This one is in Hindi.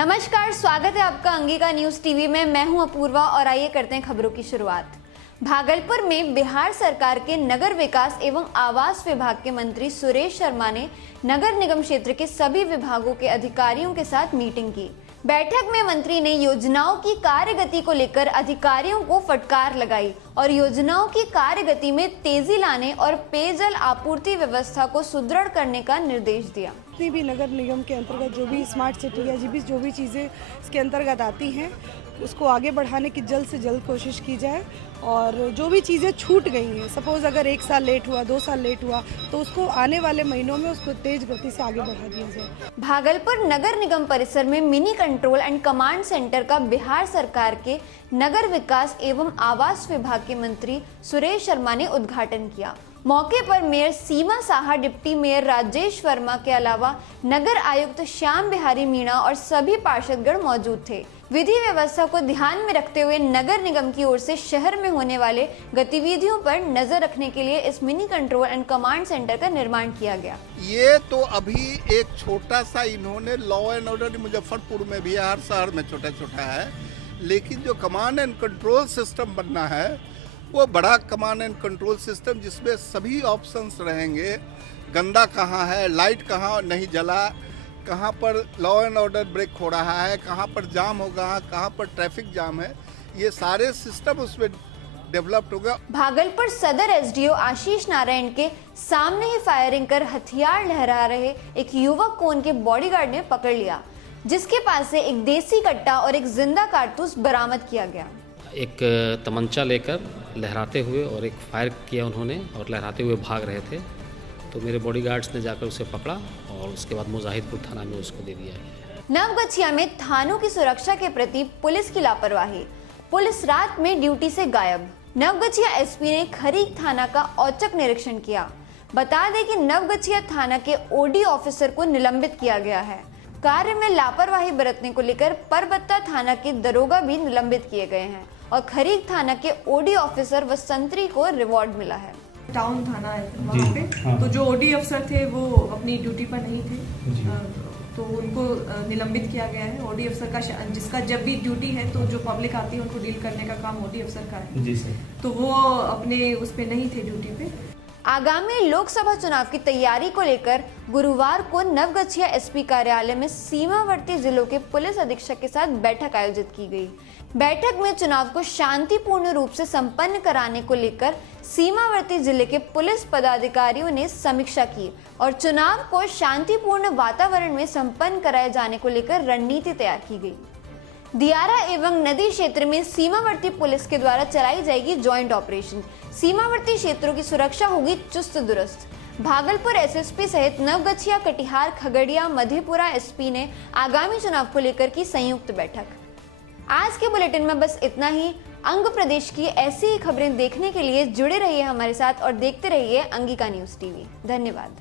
नमस्कार, स्वागत है आपका अंगिका न्यूज टीवी में। मैं हूं अपूर्वा और आइए करते हैं खबरों की शुरुआत। भागलपुर में बिहार सरकार के नगर विकास एवं आवास विभाग के मंत्री सुरेश शर्मा ने नगर निगम क्षेत्र के सभी विभागों के अधिकारियों के साथ मीटिंग की। बैठक में मंत्री ने योजनाओं की कार्यगति को लेकर अधिकारियों को फटकार लगाई और योजनाओं की कार्यगति में तेजी लाने और पेयजल आपूर्ति व्यवस्था को सुदृढ़ करने का निर्देश दिया। जितनी भी नगर निगम के अंतर्गत जो भी स्मार्ट सिटी या जो भी चीज़ें इसके अंतर्गत आती हैं उसको आगे बढ़ाने की जल्द से जल्द कोशिश की जाए और जो भी चीज़ें छूट गई हैं, सपोज़ अगर 1 साल लेट हुआ, 2 साल लेट हुआ, तो उसको आने वाले महीनों में उसको तेज गति से आगे बढ़ा दिया जाए। भागलपुर नगर निगम परिसर में mini control and command centre का बिहार सरकार के नगर विकास एवं आवास विभाग के मंत्री सुरेश शर्मा ने उद्घाटन किया। मौके पर मेयर सीमा साहा, डिप्टी मेयर राजेश वर्मा के अलावा नगर आयुक्त श्याम बिहारी मीणा और सभी पार्षदगण मौजूद थे। विधि व्यवस्था को ध्यान में रखते हुए नगर निगम की ओर से शहर में होने वाले गतिविधियों पर नजर रखने के लिए इस mini control and command centre का निर्माण किया गया। ये तो अभी एक छोटा सा इन्होंने लॉ एंड ऑर्डर मुजफ्फरपुर में भी हर शहर में छोटा छोटा है, लेकिन जो कमांड एंड कंट्रोल सिस्टम बनना है वो बड़ा कमांड एंड कंट्रोल सिस्टम जिसमें सभी ऑप्शंस रहेंगे। गंदा कहाँ है, लाइट कहाँ नहीं जला, कहाँ पर लॉ एंड ऑर्डर ब्रेक हो रहा है, कहाँ पर जाम होगा, कहाँ पर ट्रैफिक जाम है, ये सारे सिस्टम उसमें डेवलप्ड होगा। भागलपुर सदर एसडीओ आशीष नारायण के सामने ही फायरिंग कर हथियार लहरा रहे एक युवक को उनके बॉडीगार्ड ने पकड़ लिया, जिसके पास से एक देसी कट्टा और एक जिंदा कारतूस बरामद किया गया। एक तमंचा लेकर लहराते हुए और एक फायर किया उन्होंने और लहराते हुए भाग रहे थे, तो मेरे बॉडीगार्ड्स ने जाकर उसे पकड़ा और उसके बाद मुजाहिदपुर थाना में उसको दे दिया है। नवगछिया में थानों की सुरक्षा के प्रति पुलिस की लापरवाही, पुलिस रात में ड्यूटी से गायब। नवगछिया एसपी ने खरीक थाना का औचक निरीक्षण किया। बता दें कि नवगछिया थाना के ओडी ऑफिसर को निलंबित किया गया है। कार्य में लापरवाही बरतने को लेकर परबत्ता थाना के दरोगा भी निलंबित किए गए हैं और खरीक थाना के ओडी ऑफिसर व संतरी को रिवॉर्ड मिला है। टाउन थाना है वहाँ पे, तो जो ओडी अफसर थे वो अपनी ड्यूटी पर नहीं थे, तो उनको निलंबित किया गया है। ओडी अफसर का जिसका जब भी ड्यूटी है तो जो पब्लिक आती है उनको डील करने का काम ओडी अफसर का है जी सर, तो वो अपने उस पे नहीं थे ड्यूटी पे। आगामी लोकसभा चुनाव की तैयारी को लेकर गुरुवार को नवगछिया एसपी कार्यालय में सीमावर्ती जिलों के पुलिस अधीक्षक के साथ बैठक आयोजित की गई। बैठक में चुनाव को शांतिपूर्ण रूप से संपन्न कराने को लेकर सीमावर्ती जिले के पुलिस पदाधिकारियों ने समीक्षा की और चुनाव को शांतिपूर्ण वातावरण में संपन्न कराए जाने को लेकर रणनीति तैयार की गई। दियारा एवं नदी क्षेत्र में सीमावर्ती पुलिस के द्वारा चलाई जाएगी जॉइंट ऑपरेशन। सीमावर्ती क्षेत्रों की सुरक्षा होगी चुस्त दुरुस्त। भागलपुर एसएसपी सहित नवगछिया, कटिहार, खगड़िया, मधेपुरा एसपी ने आगामी चुनाव को लेकर की संयुक्त बैठक। आज के बुलेटिन में बस इतना ही। अंग प्रदेश की ऐसी ही खबरें देखने के लिए जुड़े रहिए हमारे साथ और देखते रहिए अंगिका न्यूज टीवी। धन्यवाद।